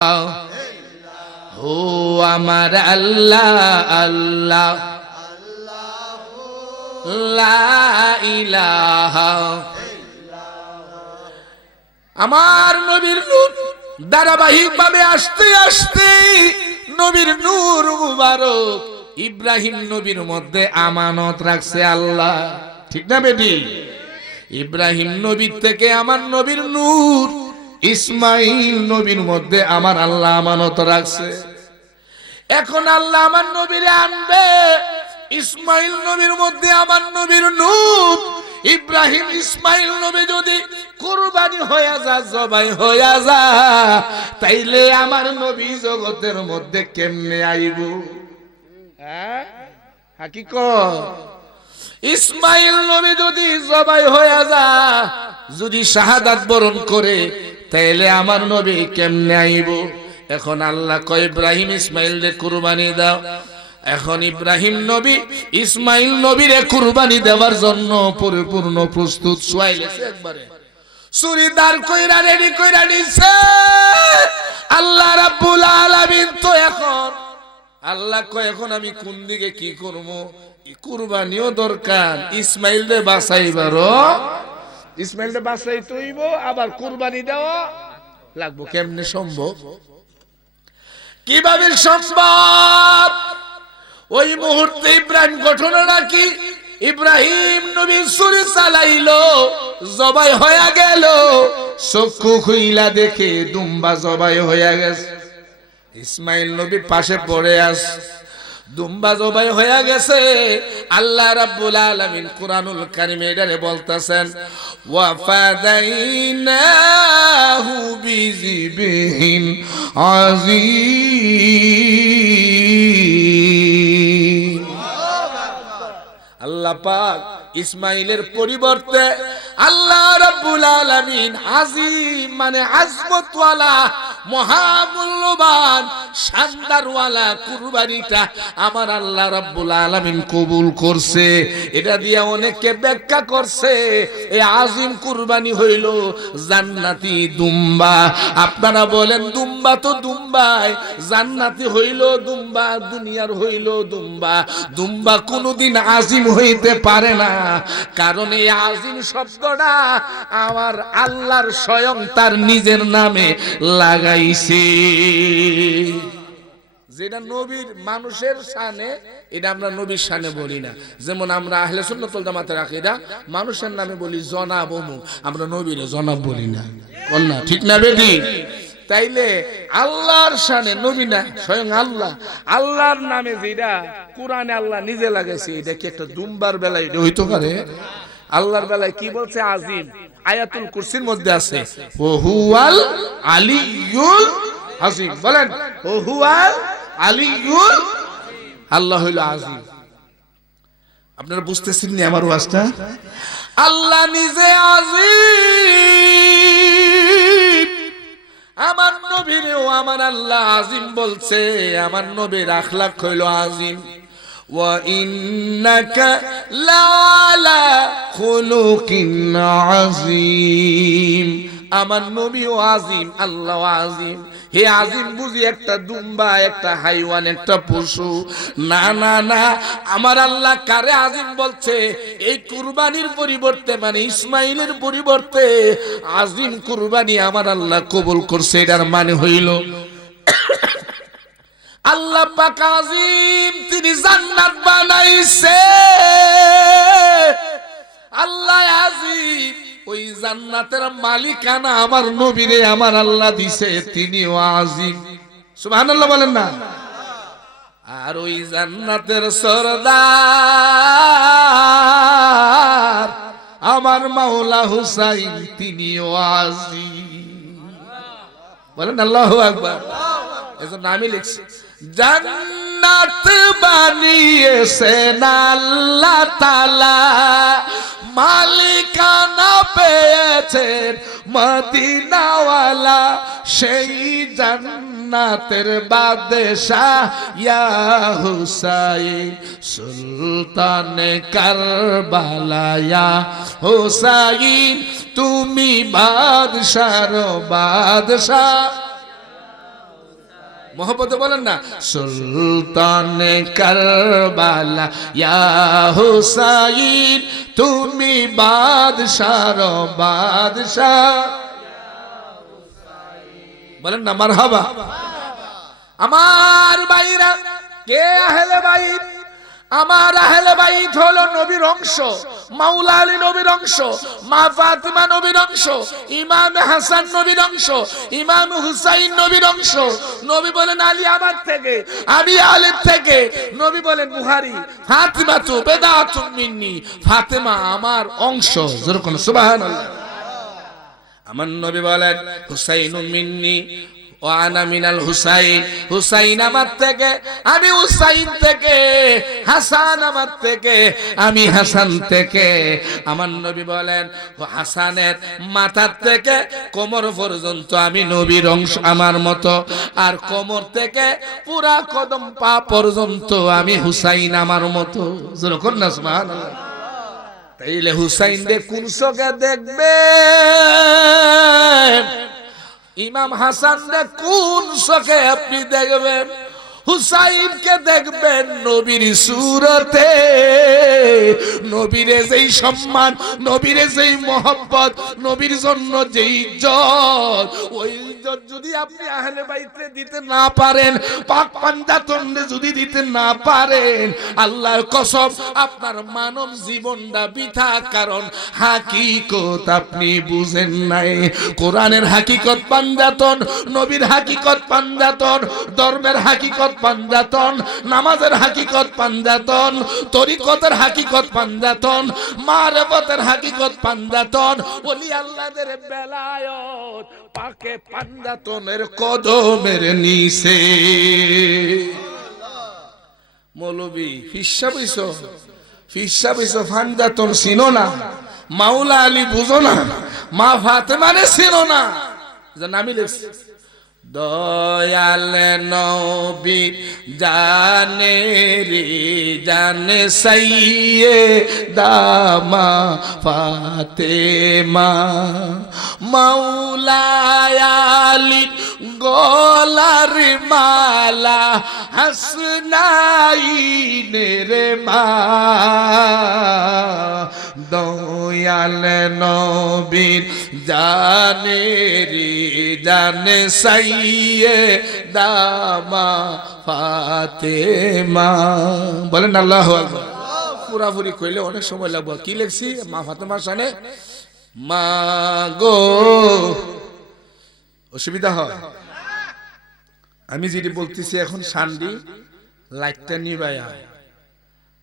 ও আমার আল্লাহ আল্লাহ লা ইলাহা আমার নবীর নূর ধারাবাহিকভাবে আসতে আসতে নবীর নূর মুবারক ইব্রাহিম নবীর মধ্যে আমানত রাখছে আল্লাহ। ঠিক না বেটি? ইব্রাহিম নবীর থেকে আমার নবীর নূর ইসমাইল নবীর মধ্যে আমার আল্লাহ আমানত রাখছে। এখন আল্লাহ আমার নবীরে আনবে, ইসমাইল নবীর মধ্যে আমার নবীর নূর। ইব্রাহিম ইসমাইল নবী যদি কুরবানি হয়ে যা, জবাই হয়ে যা, তাইলে আমার নবী জগতের মধ্যে কেমনে আইব? হাকিকত ইসমাইল নবী যদি জবাই হয়ে যা, যদি শাহাদাত বরণ করে, তাইলে আমার নবী কেমনে আইব? এখন আল্লাহ কয় ইব্রাহিম ইসমাইলরে কুরবানি দাও। এখন ইব্রাহিম নবী ইসমাইল নবীরে কুরবানি দেওয়ার জন্য পরিপূর্ণ প্রস্তুত সোয়াইলেছে, একবারে চুরিদার কইরা রেডি কইরা নিছে। আল্লাহ রাব্বুল আলামিন তো এখন আল্লাহ কয় এখন আমি কোন দিকে কি করব? কুরবানিও দরকার, ইসমাইলরে বাঁচাইবারও, ইসমাইলরে বাঁচাইতে হইব, আবার কুরবানি দেওয়া লাগবো। কেমনে সম্ভব? কিভাবে সম্ভব? ওই মুহূর্তে ইব্রাহিম ঘটনাটা কি? ইব্রাহিম নবী ছুরি চালাইলো, জবাই হয়ে গেল, চক্ষু খুইলা দেখে দুম্বা জবাই হয়ে গেছে। ইসমাইল নবী পাশে পড়ে আছে, দুম্বা জবাই হয়ে গেছে। আল্লাহ রাব্বুল আলামিন কুরআনুল কারীমে এটারে বলতেছেন, ওয়া ফাদাইনাহু বিযিবহিন আযীম। আল্লাহ পাক ইসমাইলের পরিবর্তে আল্লাহ রাব্বুল আলামিন আযীম মানে আজমতওয়ালা, মহামূল্যবান, শানদারওয়ালা কুরবানিটা আমার আল্লাহ রাব্বুল আলামিন কবুল করছে। এটা দিয়ে অনেকে ব্যাখ্যা করছে এই আযীম কুরবানি হইল জান্নাতি দুম্বা। আপনারা বলেন দুম্বা তো দুম্বাই, জান্নাতি হইল দুম্বা, দুনিয়ার হইল দুম্বা। দুম্বা কোনোদিন আযীম হইতে পারে না, কারণ এই আযীম শব্দটা আমার আল্লাহর স্বয়ং তার নিজের নামে লাগাইছে। যেটা নবীর মানুষের শানে, এটা আমরা নবীর শানে বলি না। যেমন আমরা আহলে সুন্নাত ওয়াল জামাতের আকীদা মানুষের নামে বলি জনাব অমুক, আমরা নবীরে জনাব বলি না। কোন না? ঠিক না বেটি? তাইলে আল্লাহর শানে নবী না, স্বয়ং আল্লাহ, আল্লাহর নামে যেটা কোরআনে আল্লাহ নিজে লাগাইছে, এটা কি একটা দুম্বার বেলায় এটা হইতে পারে? আল্লাহর বেলায় কি বলছে? আযীম। আয়াতুল কুরসির মধ্যে আছে ওয়া হুয়াল আলিয়্যুল আযীম। বলেন ওয়া হুয়াল আলিয়্যুল, আল্লাহ হইল আযীম। আপনারা বুঝতেছেন না আমার ওয়াজটা? আল্লাহ নিজে আযীম, আমার নবীরেও আমার আল্লাহ আযীম বলছে। আমার নবীর আখলাক হইল আযীম। ওয়া ইন্নাকা লাআলা খুলুকিন আযীম। আমার নবীও আযীম, আল্লাহ আযীম। হে আযীম বুঝি একটা দুম্বা, একটা হাইওয়ান, একটা পশু? না না না, আমার আল্লাহ কারে আযীম বলছে? এই কুরবানির পরিবর্তে মানে ইসমাইলের পরিবর্তে আযীম কুরবানি আমার আল্লাহ কবুল করছে। এটার মানে হইল আল্লাহ পাক আযীম, তিনি জান্নাত বানাইছে। আল্লাহ আযীম, ওই জান্নাতের মালিকানা আমার নবীরে আমার আল্লাহ দিছে, তিনিও আযীম। সুবহানাল্লাহ বলেন না? আর ওই জান্নাতের সরদার আমার মাওলা হুসাইন, তিনিও আযীম। বলেন আল্লাহু আকবার। এজন্য আমি লিখছি জান্নাত বানিয়েছেন আল্লাহ তাআলা, মালিকানা পেয়েছেন মদিনাওয়ালা, সেই জান্নাতের বাদশাহ ইয়া হুসাইন, সুলতানে কারবালা ইয়া হুসাইন, তুমি বাদশার বাদশাহ। মোহব্বতে বলেন না, সুলতানে কারবালা ইয়া হুসাইন, তুমি বাদশার বাদশাহ, বলেন না মারহাবা। আমার ভাইরা, কে আহলে বাইত? আমার আহলে বাইত হলো নবীর অংশ, মাওলা আলী নবীর অংশ, মা ফাতিমা নবীর অংশ, ইমাম হাসান নবীর অংশ, ইমাম হুসাইন নবীর অংশ। নবী বলেন আলী আমার থেকে, আমি আলীর থেকে। নবী বলেন বুখারী, ফাতিমা তু বেদাতুম মিন্নি, ফাতিমা আমার অংশ। জোরে কোন সুবহানাল্লাহ। আমার নবী বলেন হুসাইনুম মিন্নি ওয়া আনা মিনাল হুসাইন, হুসাইন আমার থেকে, আমি হুসাইন থেকে, হাসান আমার থেকে, আমি হাসান থেকে। আমার নবী বলেন হাসানের মাথার থেকে কোমর পর্যন্ত আমি নবীর অংশ আমার মতো, আর কোমর থেকে পুরা কদম পা পর্যন্ত আমি হুসাইন আমার মতো। যেরকম না সুবহানাল্লাহ। তাইলে হুসাইন দে কোন চোখে দেখবে, ইমাম হাসান রে কোন চোখে আপনি দেখবেন? হুসাইনকে দেখবেন নবীর সুরতে। নবীরে যেই সম্মান, নবীরে যেই মোহব্বত, নবীর জন্য যেই ইজ্জত, ওই ইজ্জত যদি আপনি আহলে বাইতে দিতে না পারেন, পাক পাঞ্জাতনে যদি দিতে না পারেন, আল্লাহর কসম আপনার মানব জীবনটা বৃথা। কারণ হাকিকত আপনি বুঝেন নাই। কোরআনের হাকিকত পাঞ্জাতন, নবীর হাকিকত পাঞ্জাতন, ধর্মের হাকিকত পাঞ্জাতন, নামাজের হাকিকত পাঞ্জাতন, তরিকতের হাকিকত পাঞ্জাতন, মারফতের হাকিকত পাঞ্জাতন, ওলি আল্লাহদের বেলায়ত পাকে পাঞ্জাতনের কদমের নিচে। মৌলবী ফিসা বইছো, ফিসা বইছো, পাঞ্জাতন চিনো না, মাওলা আলী বুঝো না, মা ফাতেমারে চিনো না। নামি লেখছি দয়াল নবী জানে রে জানে সাইয়ে দামা ফাতেমা, মাওলা আলী গলার মালা হাসনাইনের মা। দয়াল নবীর জানে রে জানে সাইয়ে দামা ফাতেমা। বলেন আল্লাহু আকবার। পুরাপুরি কইলে অনেক সময় লাগবে। কি লিখছি? মা ফাতেমার শানে মা গো। অসুবিধা হয়? আমি যেটি বলতেছি এখন শান্ডি লাইটটা নিবায়া,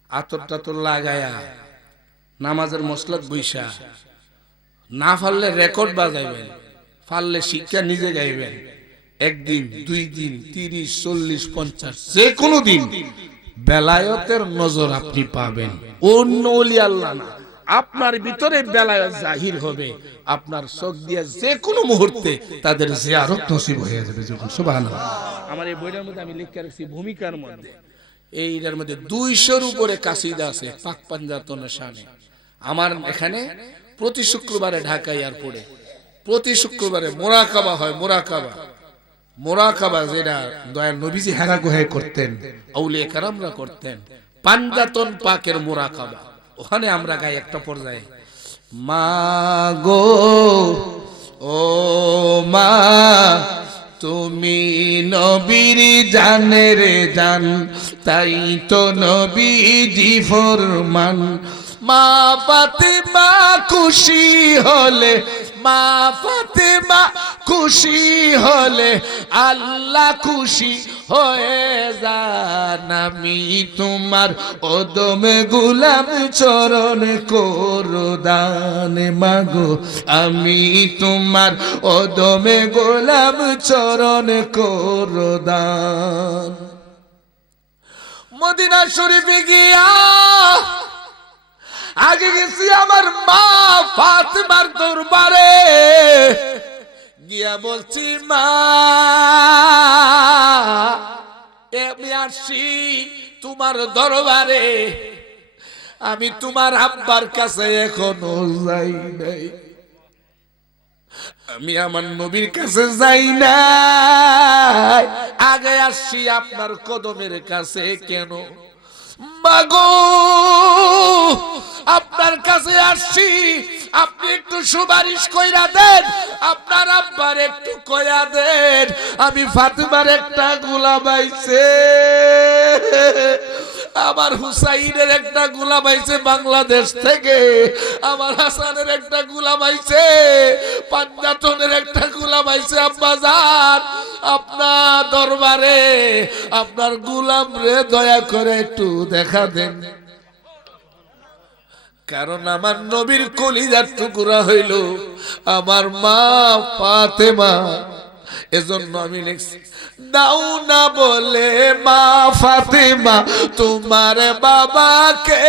আতরটা তো লাগায়া, নামাজের মসলাত বৈশা, না পারলে রেকর্ড বাজাইবেন, পারলে শিক্ষা নিজে গাইবেন। একদিন, 2 দিন, 30, 40, 50, যে কোনো দিন বেলায়েতের নজর আপনি পাবেন। অন্য ওলি আল্লাহ না, আপনার ভিতরে বেলায়েত জাহির হবে। আপনার চোখ দিয়ে যে কোনো মুহূর্তে তাদের জিয়ারত নসিব হয়ে যাবে। যখন সুবহানাল্লাহ। আমার এই বইটার মধ্যে আমি লিখে রাখছি ভূমিকার মধ্যে, এইটার মধ্যে 200-র উপরে কাসিদা আছে পাক পাঞ্জাতনের শানে। আমার এখানে প্রতি শুক্রবারে ঢাকা এয়ারপোর্টে প্রতি শুক্রবারে মোরাকাবা হয়। মোরাকাবা যেটা দয়াল নবীজি হেরা গুহায় করতেন, আউলিয়া কেরামরা করতেন, পাঞ্জাতন পাকের মোরাকাবা। ওখানে আমরা গাই একটা পর্যায়ে মা গো ও মা তুমি নবীর জানের জান, তাই তো নবীজি ফরমান। মা ফাতেমা খুশি হলে, মা ফাতেমা খুশি হলে আল্লাহ খুশি হয়ে যান। আমি তোমার ওদমে গুলাম চরণ করো দান। মাগো আমি তোমার ওদমে গোলাম চরণ করো দান। মদিনা শরীফে গিয়া আগে গেছি আমার মা ফাতেমার দরবারে, গিয়া বলছি মা আমি আসছি তোমার দরবারে, আমি তোমার আব্বার কাছে এখনো যাই নাই, আমি আমার নবীর কাছে যাই নাই। আগে আগে আসছি আপনার কদমের কাছে কেন মাগো, আপনার কাছে আসছি, আপনি একটু সুপারিশ কইরা দেন, আপনার আব্বার একটু কইয়া দেন আমি ফাতেমার একটা গোলাম আইছে, আমার হুসাইনের একটা গোলাম আইছে বাংলাদেশ থেকে, আমার হাসানের একটা গোলাম আইছে, পাঞ্জাতনের একটা গোলাম আইছে, আব্বা জান আপনার দরবারে আপনার গোলাম রে দয়া করে একটু দেখা দেন। কারণ আমার নবীর কলিজার টুকরা হইল আমার মা ফাতেমা, এজন্য আমি লিখছি দাও না বলে মা ফাতেমা তোমার বাবাকে,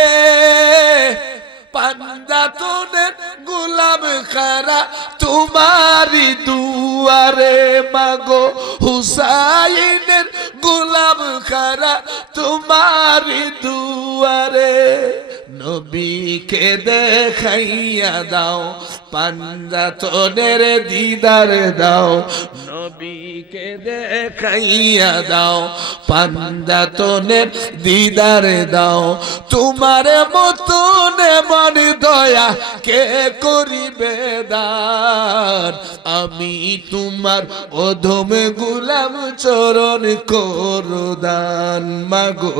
পাঞ্জাতনের গোলাম খারা তোমারি দুয়ারে মাগো, হুসাইনের গোলাম খারা তোমারি দুয়ারে, নবীকে দেখাইয়া দাও পাঞ্জাতনের দিদার দাও, নবীকে দেখাইয়া দাও পাঞ্জাতনের দিদার দাও, তোমার মতন মন দয়া কে করিবে দান, আমি তোমার অধম গোলাম চরণ করো দান মাগো,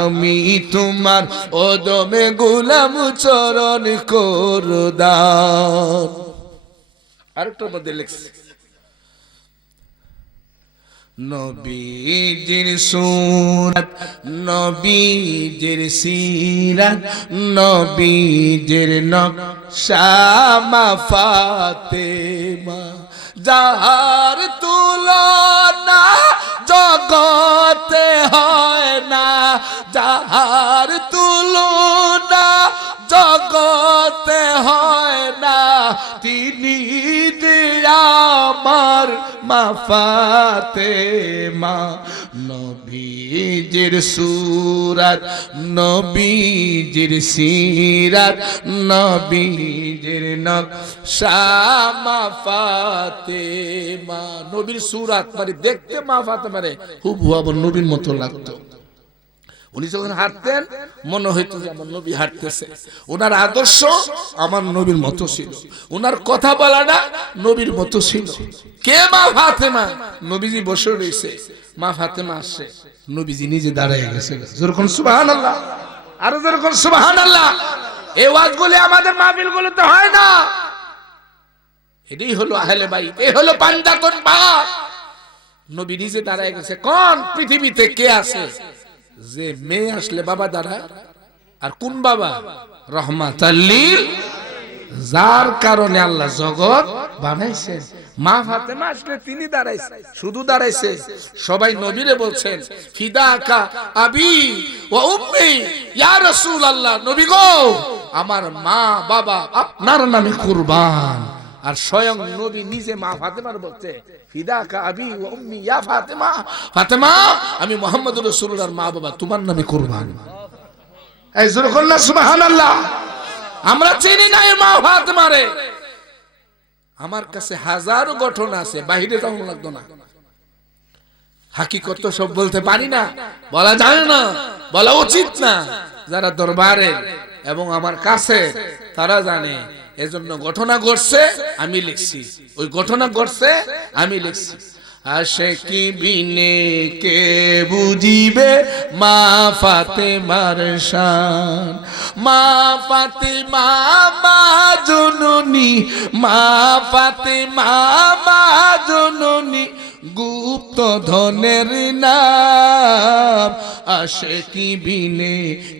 আমি তোমার অধম গোলাম চরণ করো দান। আরেকটার মধ্যে লিখছে নবীজির সুরাত নবীজির সিরাত নবীজির নকশা মা ফাতেমা, যাহার তুলনা জগতে হয় না, যাহার তুলনা জগতে হয় না, তিনি আমার মা ফাতেমা, নবীজির সুরাত নবীজির সিরাত নবীজির নকশা মা ফাতেমা। নবীর সুরাত মানে দেখতে মা ফাতেমারে হুবহু আমার নবীর মতো লাগতো। উনি যখন হাঁটতেন মনে হইতো যে আমার নবী হাঁটতেছে, ওনার আদর্শ আমার নবীর মতো ছিল, ওনার কথা বলাটা নবীর মতো ছিল। কে মা ফাতেমা? নবীজি বসে রয়েছে, মা ফাতেমা আসছে, নবীজি নিজে দাঁড়ায় গেছে। যেরকম সুবহানাল্লাহ, আরো যেরকম সুবহানাল্লাহ। এই ওয়াজগুলি আমাদের মাহফিলগুলোতে হয় না। এটাই হলো আহলে বাইত, এই হলো পাঞ্জাতন পাক। নবী নিজে দাঁড়ায় গেছে। কোন পৃথিবীতে কে আছে যে মেয়ে আসলে বাবা দাঁড়ায়? আর কোন বাবা? রহমাতাল লিল, যার কারণে আল্লাহ জগৎ বানাইছেন। মা ফাতেমা আসলে তিনি দাঁড়াইছে, শুধু দাঁড়াইছে। সবাই নবীরে বলছেন ফিদাকা আবি ওয়া উম্মি ইয়া রাসূলুল্লাহ, নবী গো আমার মা বাবা আপনার নামে কুরবান। আর স্বয়ং নবী নিজে মা ফাতেমার বলতে ফিদাকা আবি ওয়া উম্মি ইয়া ফাতেমা, ফাতেমা আমি মুহাম্মদুর রাসূলুল্লাহর মা বাবা তোমার নামে কুরবান। এই জোরে বলনা সুবহানাল্লাহ। আমরা চিনি না এই মা ফাতেমারে। আমার কাছে হাজারো ঘটনা আছে, বাইরে যাওয়া লাগতো না। হাকিকত সব বলতে পারি না, বলা যায় না, বলা উচিত না। যারা দরবারে এবং আমার কাছে তারা জানে। এজন্য ঘটনা ঘটছে আমি লিখছি, ওই ঘটনা ঘটছে আমি লিখছি। আশিকি বিনে কে বুঝিবে মা ফাতেমার শান, মা ফাতেমা মা জননী, মা ফাতেমা মা জননী গুপ্ত ধনের নাম। আশিকি বিনে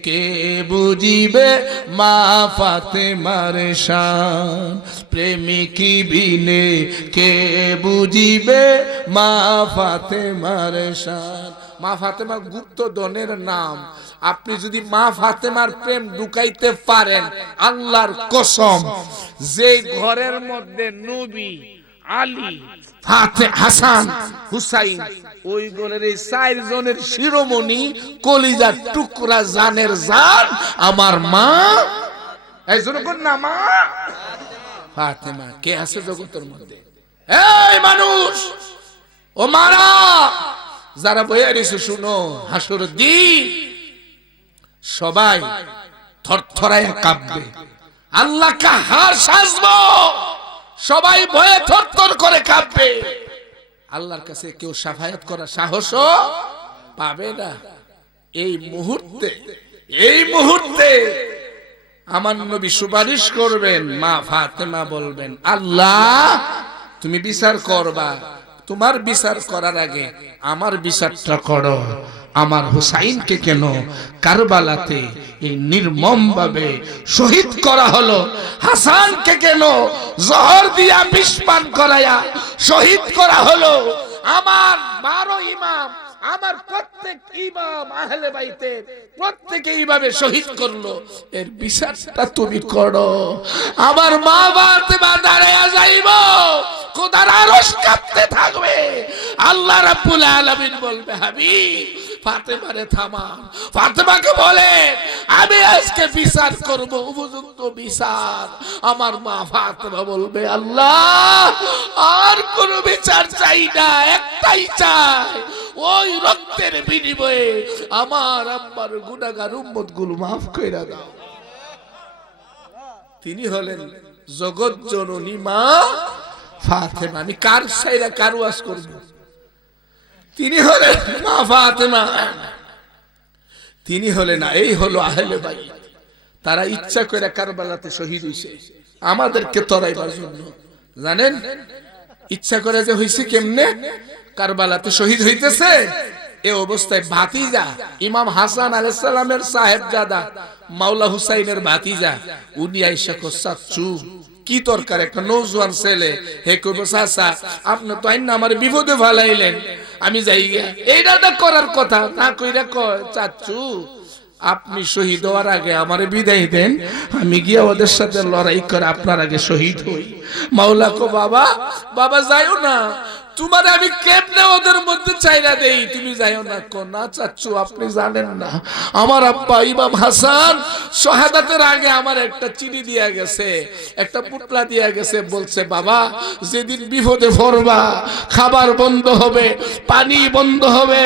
কে বুঝিবে মা ফাতেমার শান, প্রেমিকি বিনে কে বুঝিবে মা ফাতেমার শান। মা ফাতেমা গুপ্ত ধনের নাম। আপনি যদি মা ফাতেমার প্রেম ঢুকাইতে পারেন, আল্লাহর কসম, যে ঘরের মধ্যে নবী, আলী, হাসান, হুসাইন, ওই ঘরের এই 4 জনের শিরোমণি, কলিজার টুকরা, জানের জান আমার মা। এই জনগণ না মা ফাতেমা। কে আছে জগতের মধ্যে? এই মানুষ, ও মারা, যারা বইয়া রয়েছে শুনো, হাসর দিন সবাই থরথরায় কাঁপবে, আল্লাহ কাহার সাজবো, সবাই ভয়ে থরথর করে কাঁপবে। আল্লাহর কাছে কেউ শাফায়াত করার সাহসও পাবে না। এই মুহূর্তে আমার নবী সুপারিশ করবেন, মা ফাতেমা বলবেন, আল্লাহ তুমি বিচার করবা, তোমার বিচার করার আগে আমার বিচারটা করো। আমার হুসাইনকে কেন কারবালাতে এই নির্মম ভাবে শহীদ করা হলো, হাসানকে কেন জহর দিয়া বিষ-পান করায়া শহীদ করা হলো, আমার 12 ইমাম, আমার প্রত্যেক ইমাম আহলে বাইতের প্রত্যেকে এইভাবে শহীদ করলো, এর বিচারটা তুমি করো। আমার মা ফাতেমা দাঁড়ায়া যাইব, খোদার আরশ কাঁপতে থাকবে, আল্লাহ রাব্বুল আলামিন বলবে, হাবিব ফাতেমারে থামান। ফাতেমাকে বলে, আমি আজকে বিচার করব, উপযুক্ত বিচার। আমার মা ফাতেমা বলবে, আল্লাহ আর কোন বিচার চাই না, একটাই চাই, ওই রক্তের বিনিময়ে আমার আম্মার গুনাহগার উম্মতগুলো মাফ কইরা দাও। তিনি হলেন জগৎ জননী মা ফাতেমা। আমি কার সাইরা কার ওয়াজ করব? তিনি হলেন মা ফাতেমা, তিনি হলেন, এই হলো আহলে বাইত। তারা ইচ্ছা করে কারবালাতে শহীদ হইছে আমাদেরকে তরাইবার জন্য। জানেন ইচ্ছা করে যে হইছে কেমনে? কারবালাতে শহীদ হইতেছে, এই অবস্থায় ভাতিজা ইমাম হাসান আলাইহিস সালামের সাহেবজাদা মাওলা হুসাইনের ভাতিজা, উনি আইসা কচ্ছু কি দরকার, একটা নওজোয়ান ছেলে, হে কইব চাচা আপনি তো আইন আমার বিপদে ফেলাইলেন, আমি যাই গিয়া, এইটা তো করার কথা না, কইরা কয় চাচু আপনি শহীদ হওয়ার আগে আমারে বিদায় দেন, আমি গিয়া ওদের সাথে লড়াই করে আপনার আগে শহীদ হই। মাওলা কো বাবা, বাবা যাইও না, তোমারে আমি কেমনে ওদের মধ্যে চাইরা দেই, তুমি যাইও না। কো না চাচ্চু আপনি জানেন না, আমার আব্বা ইমাম হাসান শাহাদাতের আগে আমার একটা চিনি দিয়া গেছে, একটা পুটলা দিয়া গেছে, বলছে বাবা যেদিন বিপদে পড়বা, খাবার বন্ধ হবে, পানি বন্ধ হবে,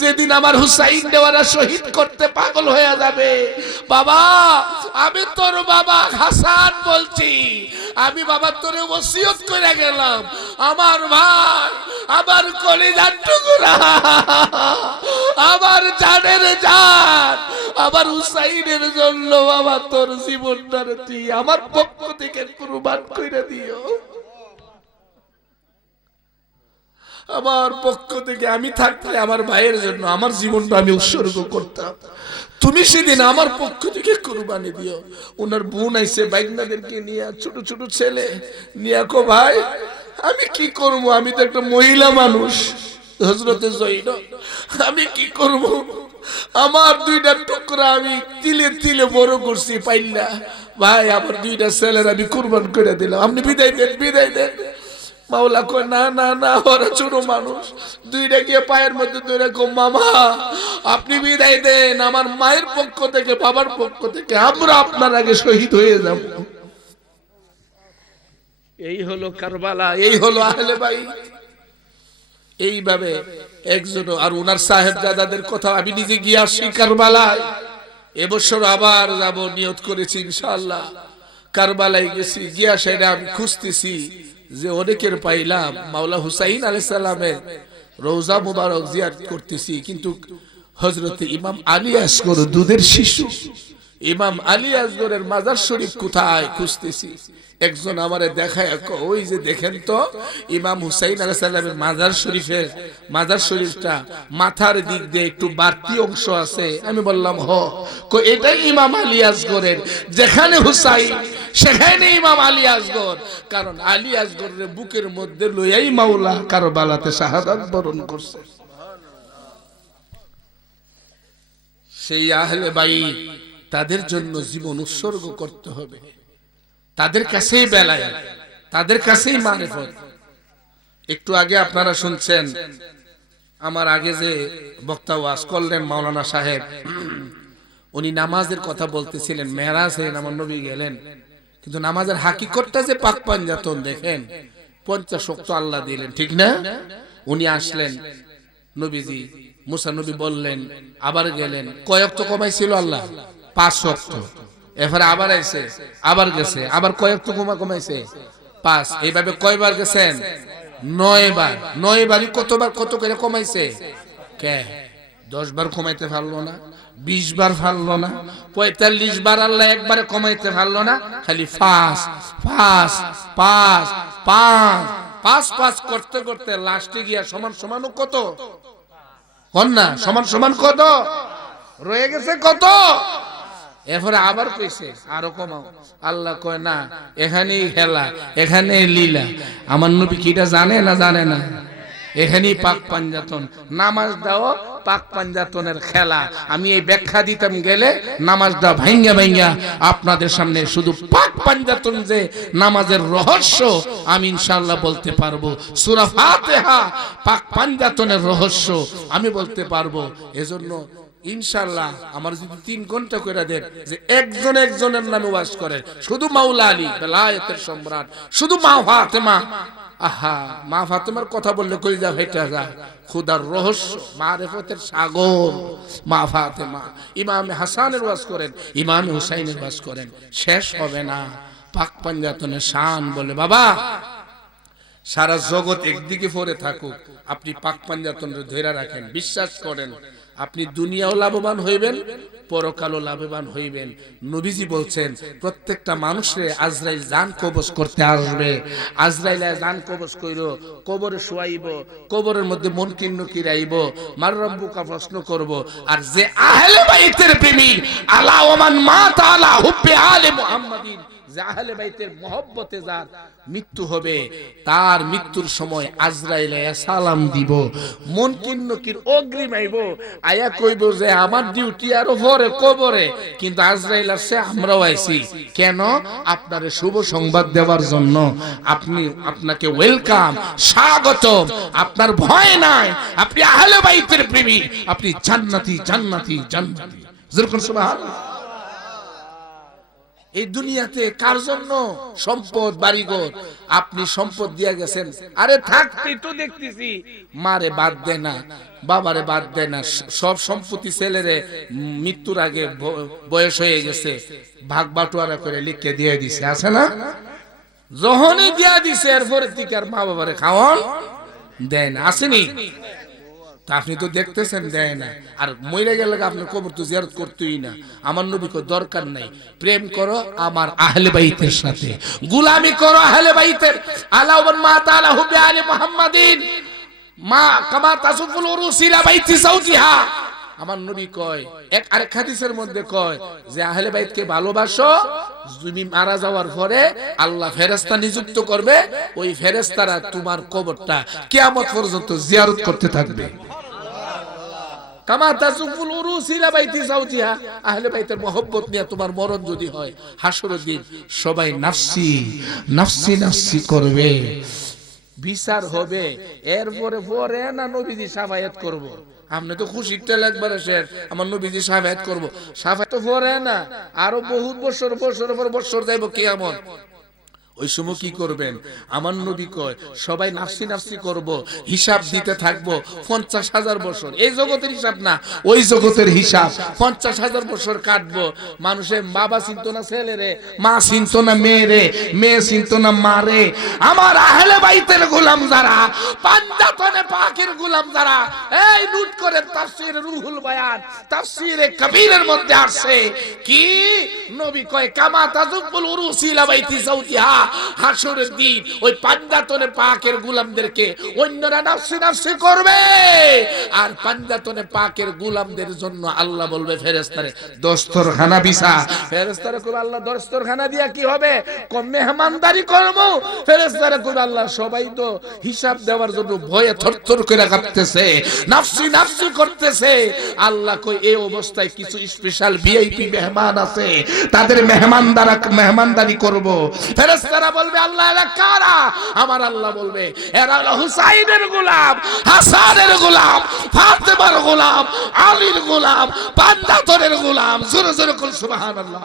যেদিন আমার হুসাইন দেওয়ারা শহীদ করতে পাগল হয়ে যাবে, বাবা আমি তোর বাবা হাসান বলছি, আমি বাবা তোরে ওসিয়ত করে গেলাম, আমার ভাই, আমার কলিজার টুকরা, আমার জানের জান, আমার হুসাইনের জন্য বাবা তোর জীবনটা তুই আমার পক্ষ থেকে কুরবান করে দিও। আমার পক্ষ থেকে আমি থাকলে আমার ভাইয়ের জন্য আমার জীবনটা আমি উৎসর্গ করতাম, তুমি সেদিন আমার পক্ষ থেকে কুরবানি দিও। ওনার বোন আইছে বাইকনাদেরকে নিয়ে, ছোট ছোট ছেলে নিয়ে, কো ভাই আমি কি করব, আমি তো একটা মহিলা মানুষ, হযরতে জয়নব, আমি কি করব, আমার 2টা টুকরা আমি তিলে তিলে বড় করছি পাইলা, ভাই আমার 2টা ছেলের আমি কুরবান করে দিলাম, আপনি বিদায় দেন, বিদায় দেন। মাওলা কয় না না না, ওরা ছোট মানুষ, 2টা গিয়ে পায়ের মধ্যে ধরে কো মামা আপনি বিদায় দেন, আমার মায়ের পক্ষ থেকে বাবার পক্ষ থেকে আমরা আপনার আগে শহীদ হয়ে যাব। এই হলো কারবালা, এই হলো আহলে বাইত। এইভাবে একজন, আর উনার সাহেবজাদাদের কথা আমি নিজে গিয়ে আসি কারবালায়, এবছর আবার যাব, নিয়ত করেছি ইনশাআল্লাহ। কারবালায় গেছি, গিয়া সেটা আমি খুঁজতেছি যে অনেকের পাইলাম মাওলা হুসাইন আলাইহিস সালামের রওজা মুবারক জিয়ারত করতেছি, কিন্তু হযরতে ইমাম আলী আসগর দুধের শিশু ইমাম আলী আসগরের মাজার শরীফ কোথায় খুঁজতেছি। একজন আমারে দেখায়, ওই যে দেখেন তো ইমাম হুসাইন আলাইহিস সালামের মাজার শরীফটা মাথার দিক দিয়ে একটু বাড়তি অংশ আছে। আমি বললাম হ, কো এটাই ইমাম আলী আসগরের, যেখানে হুসাইন সেখানে ইমাম আলী আসগর, কারণ আলী আসগরের বুকের মধ্যে লইয়াই মাওলা কারবালাতে শাহাদাত বরণ করছে। সেই আহলে বাইত, তাদের জন্য জীবন উৎসর্গ করতে হবে, তাদের কাছেই বেলায়, তাদের কাছেই মারিফত। একটু আগে আপনারা শুনছেন, আমার আগে যে বক্তা ওয়াজ করলেন মাওলানা সাহেব, উনি নামাজের কথা বলতেছিলেন, মেরাজে আমার নবী গেলেন, কিন্তু নামাজের হাকিকতটা যে পাক পাঞ্জাতন দেখেন, 50 ওয়াক্ত আল্লাহ দিলেন, ঠিক না? উনি আসলেন, নবীজি মুসা নবী বললেন, আবার গেলেন। কয় ওয়াক্ত কমাইছিল আল্লাহ? 5 ওয়াক্ত। এরপরে আবার আইছে, আবার গেছে, আবার কয় ওয়াক্ত কমাইছে? 5। এইভাবে কয়বার গেছেন? 9 বার। 9 বারই কতবার কত করে কমাইছে? কে 10 বার কমাইতে পারলো না? 20 বার পারলো না? 45 বার আল্লাহ একবারে কমাইতে পারলো না? খালি 5 5 5 5 5 5 করতে করতে লাস্টে গিয়া সমান সমান কত? কন্যা সমান সমান কত রয়ে গেছে? কত? এরপরে আবার কইছে আরো কমাও। আল্লাহ কয় না, এখানেই খেলা, এখানেই লীলা। আমার নবী কিটা জানে না? জানে না। এখানেই পাক পাঞ্জাতন। নামাজ দাও পাক পাঞ্জাতনের খেলা। আমি এই ব্যাখ্যা দিতাম গেলে নামাজটা ভাঙ্গা ভাঙ্গা আপনাদের সামনে শুধু পাক পাঞ্জাতন যে নামাজের রহস্য আমি ইনশাআল্লাহ বলতে পারবো। সূরা ফাতিহা পাক পাঞ্জাতনের রহস্য আমি বলতে পারবো। এজন্য ইনশাআল্লাহ আমার যদি 3 ঘন্টা করে দেন যে একজন একজনের নামে ওয়াজ করেন, শুধু মাওলা আলী বেলায়েতের সম্রাট, শুধু মা ফাতেমা। আহা, মা ফাতেমার কথা বললে কলিজা ফেটে যায়। খোদার রহস্য, মারিফতের সাগর মা ফাতেমা। ইমাম হাসানের ওয়াজ করেন, ইমাম হুসাইনের ওয়াজ করেন, শেষ হবে না। পাক পাঞ্জাতনের শান বলে বাবা সারা জগৎ একদিকে পড়ে থাকুক, আপনি পাক পাঞ্জাতনের ধরে রাখেন, বিশ্বাস করেন আপনি দুনিয়াও লাভবান হইবেন, পরকালও লাভবান হইবেন। নবীজি বলছেন প্রত্যেকটা মানুষের আজরাইল জান কবজ করতে আসবে। আজরাইল জান কবজ কইরো, কবরে শুয়াইব, কবরের মধ্যে মুনকির নকির আইব, মার রব্বুকা প্রশ্ন করব। আর যে আহলে বাইতের প্রেমিক, আলা ওমান মাতা আলা হুব্বে আলে মুহাম্মাদিন, যে আহলে বাইতের মহব্বতে যার মৃত্যু হবে, তার মৃত্যুর সময় আজরাইল সালাম দিব, মুনকির নকির অগ্রিম আইব, আয়া কইব যে আমার ডিউটি আরো পরে কবরে, কিন্তু আজরাইল আসছে, আমরাও আইছি। কেন? আপনারে শুভ সংবাদ দেওয়ার জন্য। আপনাকে ওয়েলকাম, স্বাগত। আপনার ভয় নাই, আপনি আহলে বাইতের প্রেমী, আপনি জান্নাতি জান্নাতি জান্নাতি। যেরকম সুবহানাল্লাহ। এই দুনিয়াতে কার জন্য সম্পদ বাড়িঘর? আপনি সম্পদ দিয়া গেছেন, আরে থাকতে তো দেখতেছি মারে বাদ দে না, বাবারে বাদ দে না, সব সম্পত্তি ছেলেরে মৃত্যুর আগে বয়স হয়ে গেছে ভাগ বাটোয়ারা করে লিখে দিয়ে দিছে, আছে না? যখনই দিয়া দিছে এরপরে থেকে আর মা বাবারে খাওয়ান দেয় না, আসেনি? তা আপনি তো দেখতেছেন দেয় না। আর মরে গেলে আপনার কবর তো জিয়ারত করতেই না। আমার নবী কো দরকার নাই, প্রেম করো আমার আহলে বাইতের সাথে, গোলামি করো আহলে বাইতের। আলা ওয়ান মা তাআলা হুব্বে আলে মুহাম্মাদিন মা কামা তাসুফুল উরুসিলা বাইতি সাউজিহা। আমার নবী কয়, আরেক হাদিসের মধ্যে কয় যে আহলে বাইতকে ভালোবাসো, তুমি মারা যাওয়ার পরে আল্লাহ ফেরেশতা নিযুক্ত করবে, ওই ফেরেশতারা তোমার কবরটা কিয়ামত পর্যন্ত জিয়ারত করতে থাকবে। কামা তাসুফুল উরুসিলা বাইতি সাউজিহা, আহলে বাইতের মহব্বত নিয়ে তোমার মরণ যদি হয়, হাসরের দিন সবাই নাফসি নাফসি নাফসি করবে, বিচার হবে। এরপরে পরে না নবীজি শাফায়াত করব। আপনি তো খুশিটা একবারে শেষ, আমার নবীজি শাফায়াত করব। শাফায়াত তো পরে না, আরো বহুত বছর বছরের পর বছর যাইব কিয়ামত। ওই সময় কি করবেন? আমার নবী কয় সবাই নাফসি নাফসি করব, হিসাব দিতে থাকবো 50,000 বছর। এই জগতের হিসাব না, ওই জগতের হিসাব। 50,000 বছর কাটবো। মানুষের বাবা চিনতো না ছেলেরে, মা চিনতো না মেয়েরে, মেয়ে চিনতো না মারে। আমার আহলে বাইতের গোলাম যারা, পাঞ্জাতনে পাকের গোলাম যারা, এই নোট করে তাফসীর রুহুল বায়ান, তাফসীরে কবিরের মধ্যে আসছে কি নবী কয় কামা তাজুবুল উরুসিলা বাইতি সাউজিহা, হাসরের দিন ওই পাঞ্জাতনে পাকের গোলামদেরকে অন্যরা নাফসি নাফসি করবে, আর পাঞ্জাতনে পাকের গোলামদের জন্য আল্লাহ বলবে ফেরেশতারে দস্তরখানা বিছা। ফেরেশতারে কইবে আল্লাহ দস্তরখানা দিয়া কি হবে? কম মেহমানদারি করব। ফেরেশতারে কইবে আল্লাহ সবাই তো হিসাব দেওয়ার জন্য ভয়ে থরথর করে কাঁপতেছে, নাফসি নাফসি করতেছে। আল্লাহ কই এই অবস্থায় কিছু স্পেশাল ভিআইপি মেহমান আছে, তাদের মেহমানদারি করব। ফেরেশতারা বলবে আল্লাহ এরা কারা? আমার আল্লাহ বলবে এরা হলো হুসাইনের গোলাম, হাসানের গোলাম, ফাতেমার গোলাম, আলীর গোলাম, পাঞ্জাতনের গোলাম। জোরে জোরে কল সুবহানাল্লাহ।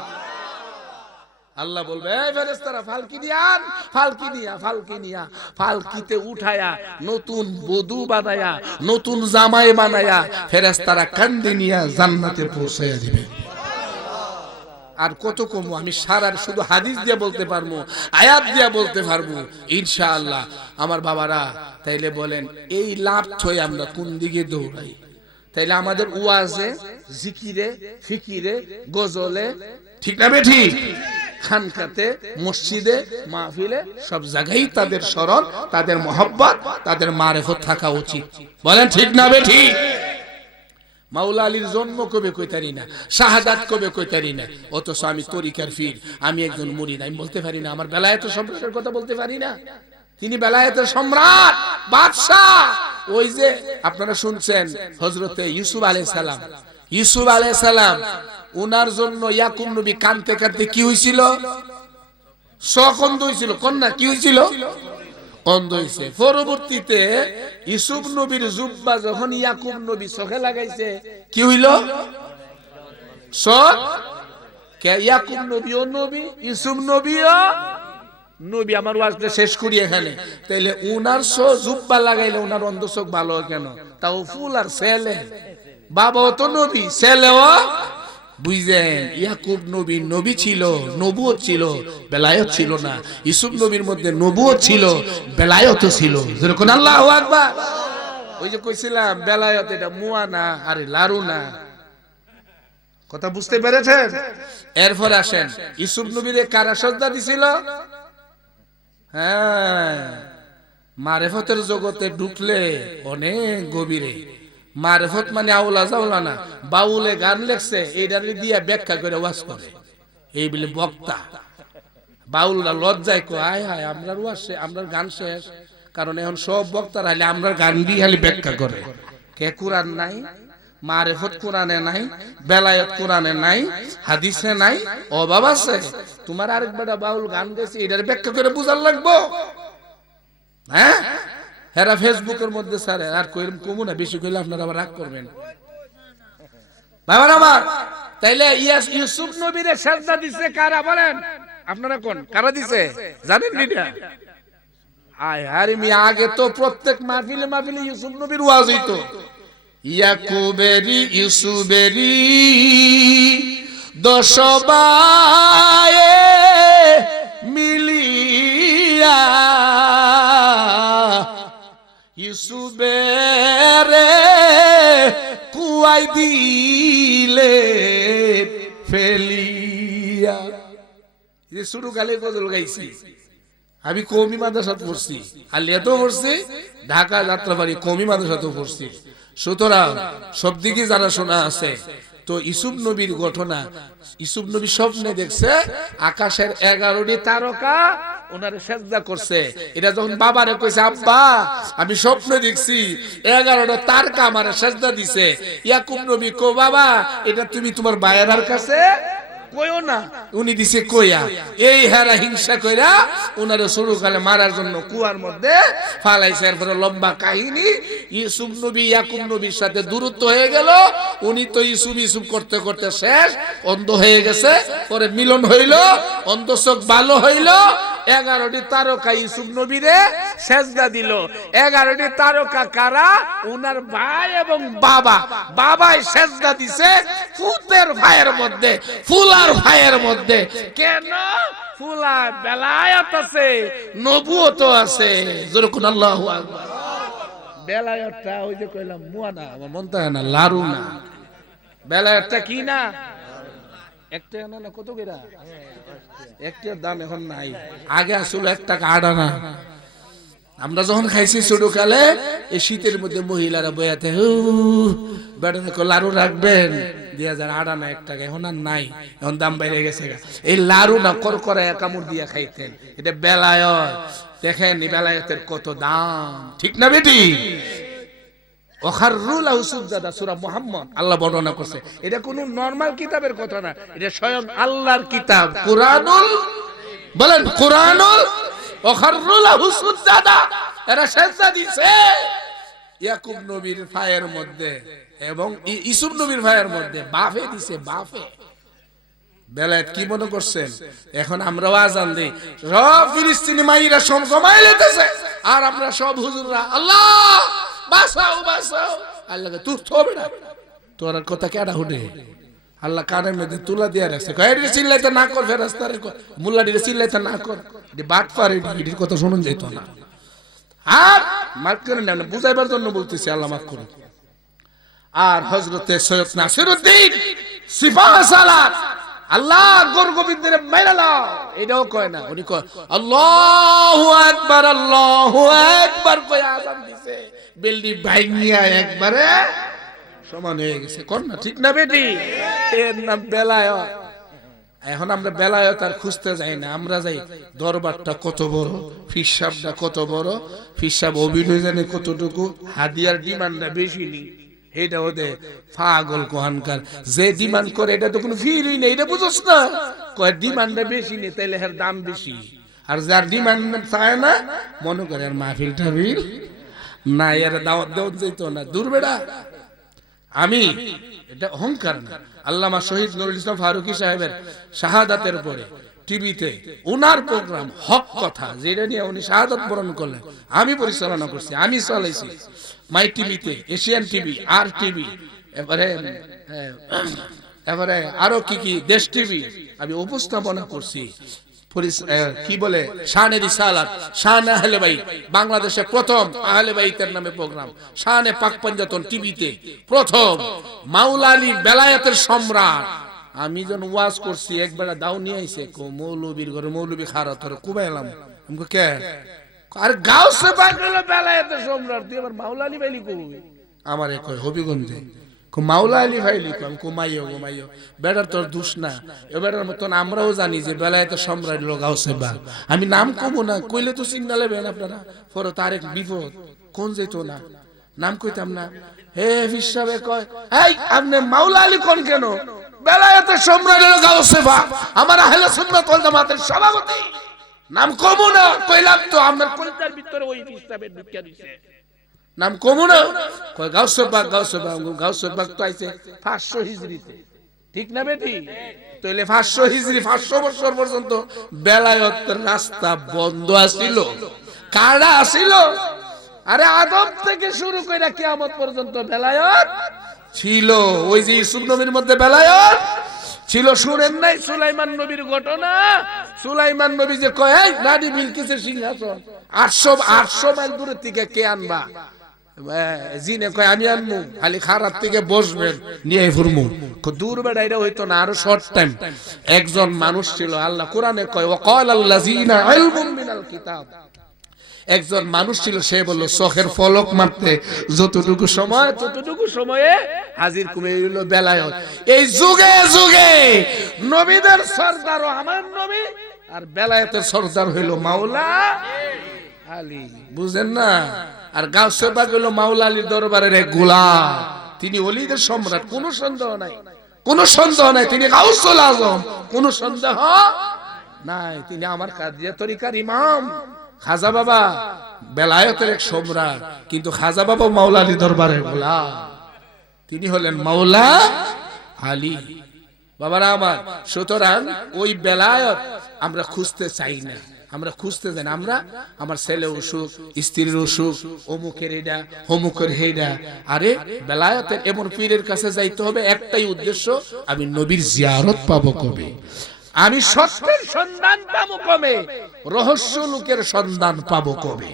আল্লাহ বলবে এই ফেরেশতারা ফালকি দিয়ান, ফালকি নিয়া ফালকিতে উঠায়া নতুন বধূ বানায়া নতুন জামাই বানায়া ফেরেশতারা কান্দে নিয়া জান্নাতে পৌঁছায়া দিবে। আর কত কমু আমি সারার শুধু হাদিস দিয়ে বলতে পারবো, আয়াত দিয়ে বলতে পারবো ইনশাআল্লাহ আমার বাবারা। তাইলে বলেন এই লাভ ছয় আমরা কোন দিকে দৌড়াই? তাইলে আমাদের ওয়াজে, জিকিরে, ফিকিরে, গজলে, ঠিক না বেঠি, খানকাতে, মসজিদে, মাহফিলে সব জায়গায় তাদের স্মরণ, তাদের মহব্বত, তাদের মারেফত থাকা উচিত। বলেন ঠিক না বেঠি? মাওলা আলীর জন্ম কবে কইতারি না, শাহাদাত কবে কইতারি না, অথচ আমি তরিকার ফির, আমি একজন মুরিদ, আমি বলতে পারি না আমার বেলায়েতের সম্রাটের কথা বলতে পারি না? তিনি বেলায়েতের সম্রাট, বাদশাহ। ওই যে আপনারা শুনছেন হযরতে ইউসুফ আলাইহিস সালাম, ইউসুফ আলাইহিস সালাম উনার জন্য ইয়াকুব নবী কাঁদতে কাঁদতে কি হইছিল? সকন্দ হইছিল, কন্যা কি হইছিল? অন্ধ হইছে। পরবর্তীতে ইউসুফ নবীর জুব্বা যখন ইয়াকুব নবী চোখে লাগাইছে কি হইল? চোখ। ইয়াকুব নবীও নবী, ইউসুফ নবীও নবী। আমার ওয়াজটা শেষ করি এখানে। তাইলে উনার জুব্বা লাগাইলে উনার অন্ধ চোখ ভালো কেন? তাও ফুল আর ছেলে, বাবাও তো নবী, ছেলেও। বুঝলেন? ইয়াকুব নবী নবী ছিল, নবুয়ত ছিল, বেলায়েত ছিল না। ইউসুফ নবীর মধ্যে নবুয়ত ছিল, বেলায়েত ছিল। যেরকম আল্লাহু আকবার। ওই যে কইছিলাম বেলায়েত এটা মুয়া না, আরে লারু না। কথা বুঝতে পেরেছেন? এরপর আসেন ইউসুফ নবীরে কারা সাজদা দিছিল? হ্যাঁ, মারেফতের জগতে ঢুকলে অনেক গভীরে। মারেফত মানে আউলা জাউলা না, বাউলে গান লেখছে এইটার দিয়ে ব্যাখ্যা করে ওয়াজ করে, এই বলে বক্তা। বাউলরা লজ্জায় কয় হায় হায় আমরার ওয়াজ, আমরার গান শেষ। কারণ এখন সব বক্তার হালে আমরার গান দিয়ে খালি ব্যাখ্যা করে। কে কোরআন নাই, মারেফত কোরআনে নাই, বেলায়েত কোরআনে নাই, হাদিসে নাই, অভাব আছে। তোমার আরেক বেটা বাউল গান গেছে এটার ব্যাখ্যা করে বুঝার লাগবো? হ্যাঁ, হেরা ফেসবুকের মধ্যে স্যার আর কইরম কমু না, বেশি কইলে আপনারা আবার রাগ করবেন বাবার আমার। তাইলে ইউসুফ নবীরে সাজদা দিছে কারা বলেন? আপনারা কোন কারা দিছে জানেন না? আয় আরে মি আগে তো প্রত্যেক মাহফিলে মাহফিলে ইউসুফ নবীর ওয়াজ হইতো। ইয়াকুবেরি ইউসুফেরি দশবায়ে মিলিয়া ইউসুফেরে কুয়াই দিলে ফেলিয়া। যে শুরু কালে গজল গাইছি আমি, কওমি মাদ্রাসাতে পড়ছি, আলিয়াতেও পড়ছি, ঢাকা যাত্রাবাড়ি কওমি মাদ্রাসাতেও পড়ছি। সুতরাং সব দিকে যারা শোনা আছে। তো ইউসুফ নবীর ঘটনা, ইউসুফ নবী স্বপ্নে দেখছে আকাশের 11টি তারকা ওনারে সেজদা করছে। এটা যখন বাবারে কইছে আব্বা আমি স্বপ্নে দেখছি 11টা তারকা আমারে সেজদা দিছে, ইয়াকুব নবী কো বাবা এটা তুমি তোমার ভাইয়ের কাছে কইও না। উনি দিছে কইয়া, এই হেরা হিংসা কইরা উনারে শুরুকালে মারার জন্য কুয়ার মধ্যে ফালাইছে। এরপরে লম্বা কাহিনী, ইউসুফ নবী ইয়াকুব নবীর সাথে দূরত্ব হয়ে গেল। উনি তো ইউসুফ ইউসুফ করতে করতে শেষ, অন্ধ হয়ে গেছে। পরে মিলন হইল, অন্ধ চোখ ভালো হইল। 11টি তারকা ইউসুফ নবীরে সেজদা দিল। 11টি তারকা কারা? উনার ভাই এবং বাবা। বাবাই সেজদা দিছে ফুতের ভাইয়ের মধ্যে, ফুলার ভাইয়ের মধ্যে। কেন? ফুলা বেলায়েত আছে, নবুয়ত আছে। যেরকম আল্লাহু আকবার। বেলায়েতটা ওই যে কইলাম মুয়া না, আমার মন তাই না, লারু না। বেলায়েতটা কি না? একটা না কত কইরা? একটার দাম এখন নাই, আগে আসলে 1 টাকা 8 আনা। আমরা যখন খাইছি ছোটকালে এই শীতের মধ্যে মহিলারা বয়াতে বেটা লাড়ু রাখবেন 2008 আনা 1 টাকা, এখন আর নাই, এখন দাম বেড়ে গেছে। এই লাড়ু না করকরা কামড় দিয়া খাইতেন, এটা বেলায়েত। দেখেন এই বেলায়েতের কত দাম, ঠিক না বেটি? সূরা মুহাম্মদ আল্লাহ বর্ণনা করছে। এটা কোনো নরমাল কিতাবের কথা না, এটা স্বয়ং আল্লাহর কিতাব কুরআনুল। বলেন কুরআনুল। ওয়াখাররু লাহু সুজদাদা, এরা সিজদা দিছে ইয়াকুব নবীর ভাইয়ের মধ্যে এবং ইউসুফ নবীর ভাইয়ের মধ্যে। বাফে দিছে, বাফে বেলায়েত কি মনে করছেন এখন আমরাও আজান দিই, সব ফিলিস্তিনি মাইরা সব জমাই লেতেছে, আর আমরা সব হুজুররা আল্লাহ বাঁচাও বাঁচাও, আল্লাহকে তুই থবে না, তোর কথা কেডা হুডে, আল্লাহ কানের মধ্যে তুলা দিয়া রাখছে, কয়েকটি চিল্লাইতে না কর, ফেরেশতারে মুল্লাডিরে চিল্লাইতে না কর, বাট পারে এটির কথা শুনুন যেত না। আর মাফ করে না, বুঝাইবার জন্য বলতেছি, আল্লাহ মাফ করুন। আর হযরতে সৈয়দ নাসিরউদ্দিন সিপাহ সালাত আল্লাহ গোর গোবিন্দের মেরালা এটাও কয় না, উনি কয় আল্লাহু আকবার, আল্লাহু আকবার কয় আযান দিছে, বেলডি ভাঙিয়া একবারে সমান হয়ে গেছে। কোন না ঠিক না বেটি? এর নাম বেলায়েত। এখন আমরা বেলায়েত আর খুঁজতে যাই না, আমরা যাই দরবারটা কত বড়, ফিসাবটা কত বড়, ফিসাব অভিনয় জানে কতটুকু, হাদিয়ার ডিমান্ডটা বেশি নেই, এটা ওদের পাগল কোহানকার, যে ডিমান্ড করে এটা তো কোনো ফিরই নেই, এটা বুঝছ না, কয় ডিমান্ডটা বেশি নেই তাইলে এর দাম বেশি, আর যার ডিমান্ড চায় না মনে করে আর মাহফিল টাফিল না, এর দাওয়াত দেওয়া যেত না, দূর বেড়া। আমি এটা অহংকার না, আল্লামা শহীদ নুরুল ইসলাম ফারুকী সাহেবের শাহাদাতের পরে টিভিতে উনার প্রোগ্রাম হক কথা, যেটা নিয়ে উনি শাহাদাত বরণ করলেন, আমি পরিচালনা করছি, আমি চালাইছি মাই টিভিতে, এশিয়ান টিভি, আর টিভি, এবারে আরো কি কি দেশ টিভি আমি উপস্থাপনা করছি। কি বলে শানে রিসালাত, শানে আহলে বাইত, বাংলাদেশে প্রথম আহলে বাইতের নামে প্রোগ্রাম, শানে পাক পাঞ্জাতন টিভিতে প্রথম, মাওলা আলী বেলায়েতের সম্রাট। আমি যখন ওয়াজ করছি একবার দাও নিয়ে আইছে, মৌলবীর ঘরে মৌলবী খারা তোর কুবাইলাম, আমাকে কে আর গাউসে পাক হলো বেলায়েতের সম্রাট, তুই আবার মাওলা আলী বাইলি কই? আমারে কয় হবিগঞ্জে, মাওলা আলী ভাইলি কম কুমাইও ঘুমাইও, বেটার তোর দুষ না, এবারের মতন আমরাও জানি যে বেলায়েতের সম্রাট লোক গাউসে বা, আমি নাম কমু না, কইলে তো চিন্তা লেবেন আপনারা, পরে তার এক বিপদ, কোন যেত না, নাম কইতাম না। হে হিসাবে কয় এই আপনি মাওলা আলী কোন কেন? বেলায়েতের সম্রাট লোক গাউসে বা, আমার আহলে সুন্নাত ওয়াল জামাতের সভাপতি, নাম কমু না, কইলাম তো আপনার কলতার ভিতরে ওই হিসাবের ঢুকিয়ে দিছে, নাম কমু না, কয় গাউসে পাক, গাউসে পাক, গাউসে পাক তো আইছে 500 হিজরিতে, ঠিক না বেটি? তাইলে 500 হিজরি, 500 বছর পর্যন্ত বেলায়েতের রাস্তা বন্ধ আছিল, কারা আছিল? আরে আদম থেকে শুরু করে কিয়ামত পর্যন্ত বেলায়েত ছিল। ওই যে ইউসুফ নবীর মধ্যে বেলায়েত ছিল, শুনেন নাই সুলাইমান নবীর ঘটনা? সুলাইমান নবী যে কয় এই রানী বিলকিসের সিংহাসন 800 মাইল দূরে থেকে কে আনবা? জিনে কয় আমি আনমু, খালি খারাপ থেকে বসবেন নিয়ে ফুরমু, দূর বেড়া, এটা হইতো না, আরো শর্ট টাইম। একজন মানুষ ছিল, আল্লাহ কোরআনে কয় ওয়াকালাল্লাযিনা ইলমুম মিনাল কিতাব, একজন মানুষ ছিল, সে বলল চোখের ফলক মারতে যতটুকু সময়, ততটুকু সময়ে হাজির কমে হইল বেলায়েত। এই যুগে যুগে নবীদের সরদার আমার নবী, আর বেলায়েতের সরদার হইল মাওলা আলী, বুঝেন না? আর গাউসে পাক হইল মাওলা আলীর দরবারের এক গোলাম, তিনি ওলিদের সম্রাট, কোনো সন্দেহ নাই, কোনো সন্দেহ নাই, তিনি গাউসুল আজম, কোনো সন্দেহ নাই, তিনি আমার কাদিয়া তরিকার ইমাম। খাজা বাবা বেলায়েতের এক সম্রাট, কিন্তু খাজা বাবা মাওলা আলী দরবারের গোলাম, তিনি হলেন মাওলা আলী। বাবারা আমার, সুতরাং ওই বেলায়েত আমরা খুঁজতে চাই না, আমরা খুঁজতে যাই না, আমরা আমার ছেলে অসুখ, স্ত্রীর অসুখ, অমুকের এটা, অমুকের হেডা, আরে বেলায়েতের এমন পীরের কাছে যাইতে হবে, একটাই উদ্দেশ্য, আমি নবীর জিয়ারত পাবো কবে, আমি সত্যের সন্ধান পাবো কবে, রহস্য লোকের সন্ধান পাবো কবে।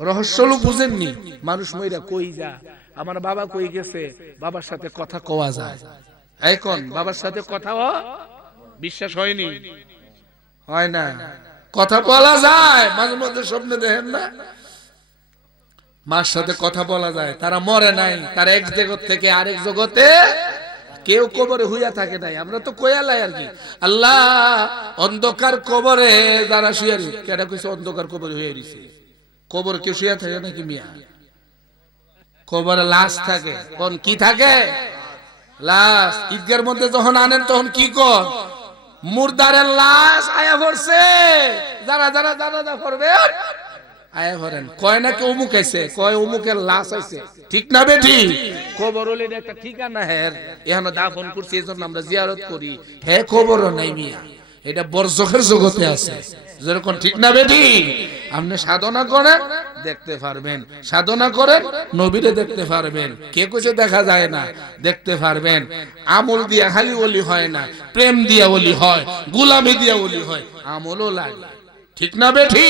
রহস্য লোক বুঝেননি, মানুষ মইরা কই যা, আমার বাবা কই গেছে, বাবার সাথে কথা কওয়া যায়, এখন বাবার সাথে কথা বিশ্বাস হয়নি, হয় না, কথা বলা যায়, মাঝে মধ্যে স্বপ্নে দেখেন না, মার সাথে কথা বলা যায়, তারা মরে নাই, তারা এক জগৎ থেকে আরেক জগতে, কেউ কবরে হুইয়া থাকে নাই, আমরা তো কয়ালাই আর কি। আল্লাহ অন্ধকার কবরে যারা শুয়ে, কেটা কইছে অন্ধকার কবরে হয়ে রইছে, কবর কেউ শুয়ে থাকে নাকি মিয়া? কবরে লাশ থাকে, কোন কি থাকে? লাশ। ঈদগার মধ্যে যখন আনেন তখন কি কর? মুর্দারের লাশ আয়া পড়ছে, যারা যারা জানাজা করবে আয় করেন কয় না কে অমুক আইছে কয় অমুকের লাশ আইছে ঠিক না বেটি কবর হলে একটা ঠিকানা হ্যাঁ এখানে দাফন করছি এজন্য আমরা জিয়ারত করি হ্যাঁ কবরও নাই মিয়া এটা বরজখের জগতে আছে যেরকম ঠিক না বেটি আপনি সাধনা করেন দেখতে পারবেন সাধনা করেন নবীরে দেখতে পারবেন কে কইছে দেখা যায় না দেখতে পারবেন আমল দিয়া খালি ওলি হয় না প্রেম দিয়া ওলি হয় গোলামি দিয়া ওলি হয় আমলও লাগে ঠিক না বেটি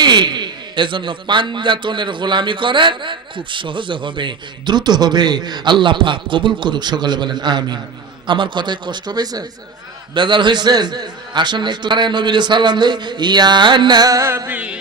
এজন্য পাঞ্জাতনের গোলামি করেন খুব সহজে হবে দ্রুত হবে আল্লাহ পাক কবুল করুক সকলে বলেন আমিন আমার কথায় কষ্ট পেয়েছেন বেজার হয়েছেন আসুন একটু নবীর সালাম দেই ইয়া নবী